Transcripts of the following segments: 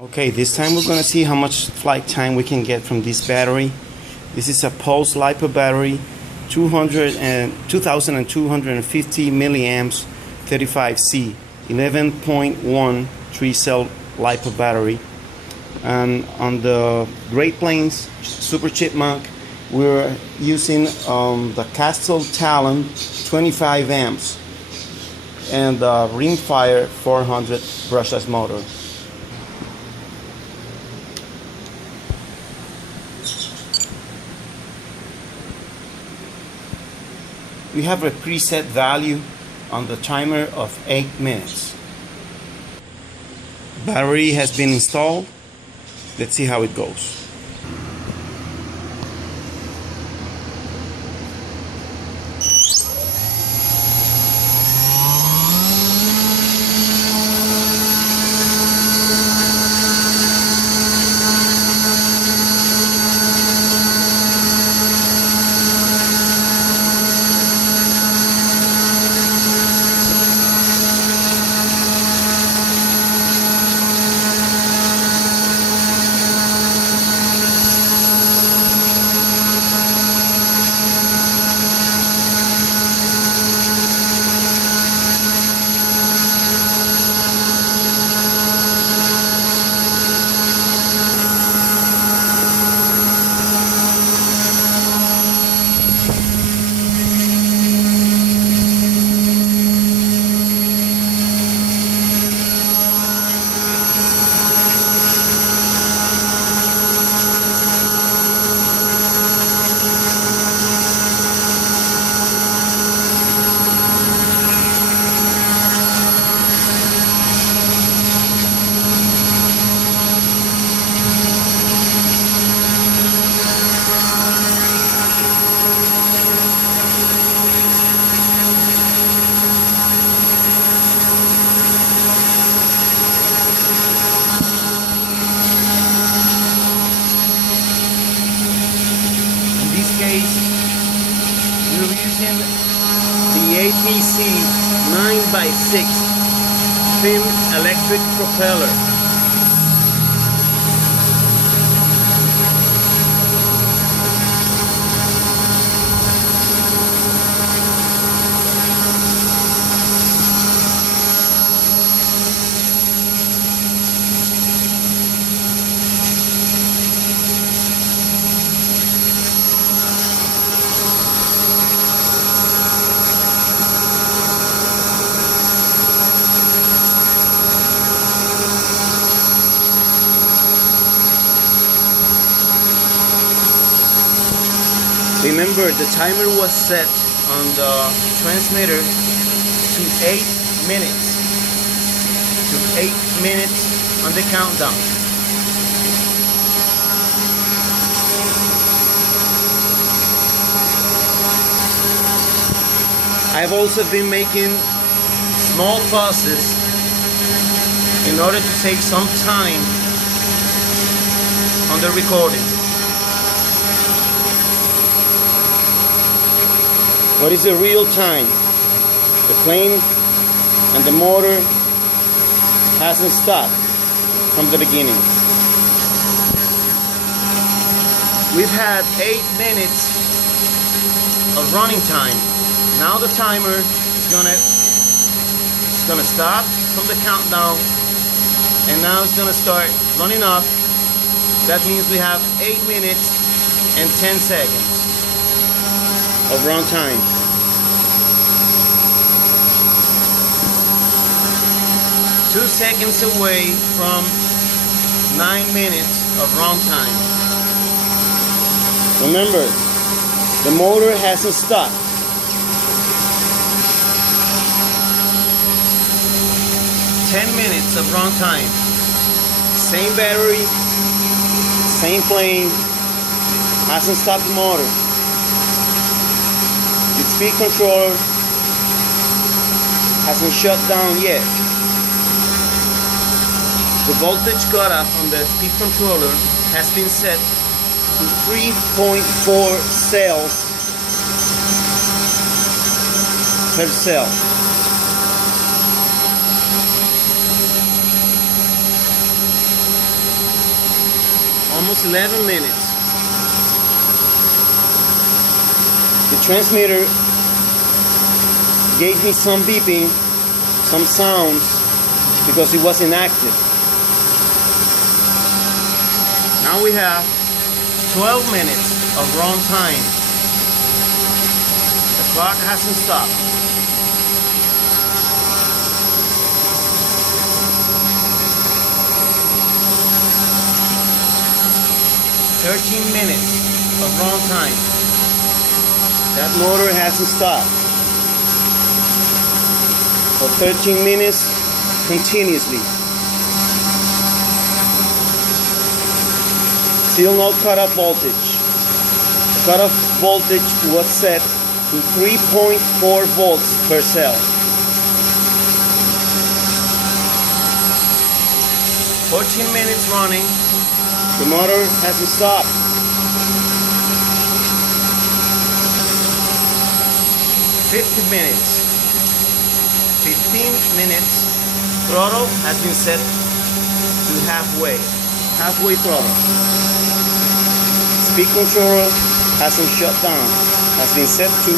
Okay, this time we're going to see how much flight time we can get from this battery. This is a pulse LiPo battery, 2250 milliamps, 35C, 11.1 3-cell LiPo battery. And on the Great Plains Super Chipmunk, we're using the Castle Talon 25 amps and the Rimfire 400 brushless motor. We have a preset value on the timer of 8 minutes. Battery has been installed. Let's see how it goes. We're using the APC 9x6 thin electric propeller. Remember, the timer was set on the transmitter to 8 minutes. To 8 minutes on the countdown. I've also been making small pauses in order to take some time on the recording. What is the real time? The plane and the motor hasn't stopped from the beginning. We've had 8 minutes of running time. Now the timer is gonna stop from the countdown, and now it's gonna start running up. That means we have 8 minutes and 10 seconds of run time. Two seconds away from 9 minutes of run time. Remember, the motor hasn't stopped. 10 minutes of run time. Same battery, same plane, hasn't stopped the motor. The speed controller hasn't shut down yet. The voltage cutoff on the speed controller has been set to 3.4 cells per cell. almost 11 minutes. The transmitter gave me some beeping, some sounds, because it was inactive. Now we have 12 minutes of run time. The clock hasn't stopped. "13 minutes of run time. That motor hasn't stopped for 13 minutes continuously. Still no cutoff voltage. Cutoff voltage was set to 3.4 volts per cell. 14 minutes running. The motor hasn't stopped. 15 minutes. 15 minutes. Throttle has been set to halfway throttle. Speed controller hasn't shut down. Has been set to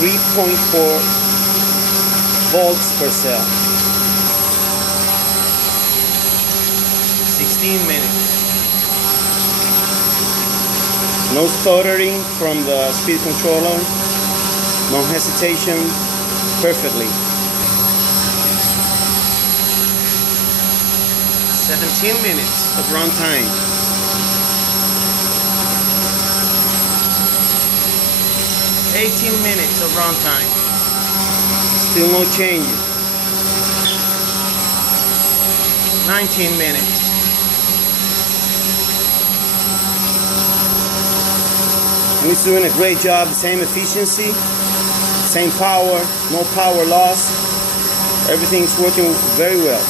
3.4 volts per cell. 16 minutes. No stuttering from the speed controller. No hesitation. Perfectly. 17 minutes of run time. 18 minutes of run time. Still no changes. 19 minutes. And it's doing a great job. Same efficiency, same power, no power loss. Everything's working very well.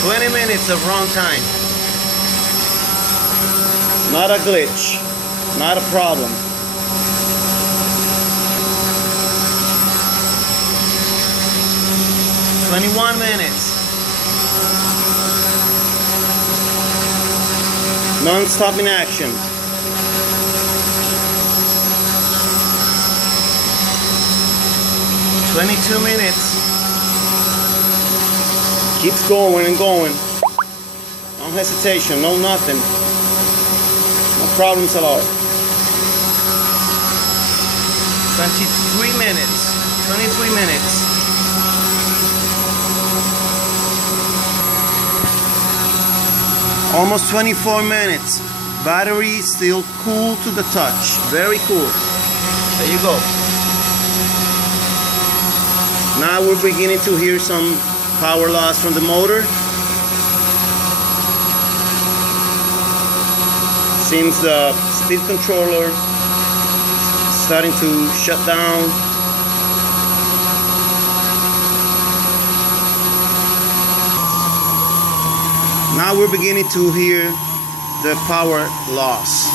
20 minutes of run time. Not a glitch, not a problem. 21 minutes. Non-stop in action. 22 minutes. Keeps going and going. No hesitation, no nothing. No problems at all. 23 minutes. 23 minutes. Almost 24 minutes. Battery still cool to the touch. Very cool. There you go. Now we're beginning to hear some power loss from the motor. Seems the speed controller starting to shut down. Now we're beginning to hear the power loss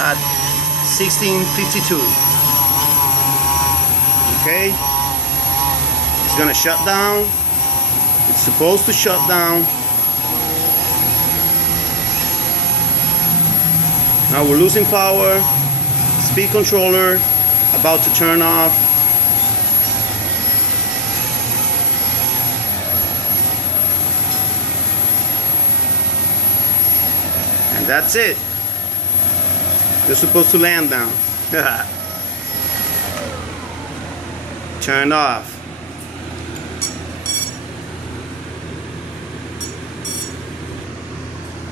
at 16:52. Okay, it's gonna shut down. It's supposed to shut down. Now we're losing power. Speed controller about to turn off. And that's it. You're supposed to land down. Turned off.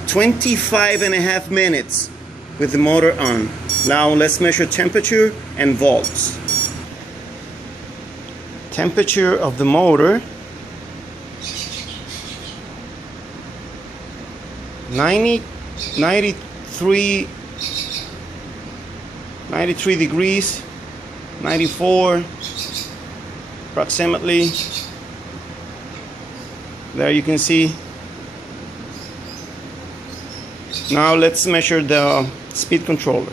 "25.5 minutes with the motor on. Now let's measure temperature and volts. Temperature of the motor, 93 degrees, 94 approximately. There you can see. Now let's measure the speed controller.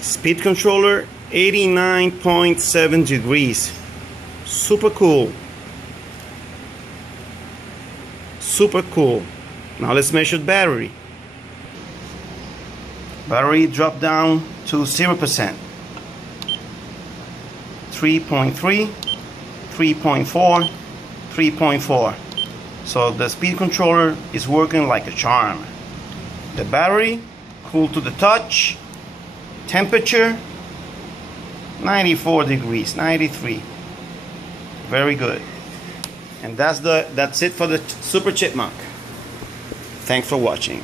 Speed controller, 89.7 degrees. Super cool. Super cool. Now let's measure the battery. Battery dropped down to 0%. 3.3, 3.4, 3.4. So the speed controller is working like a charm. The battery, cool to the touch. Temperature, 94 degrees, 93. Very good. And that's it for the Super Chipmunk. Thanks for watching.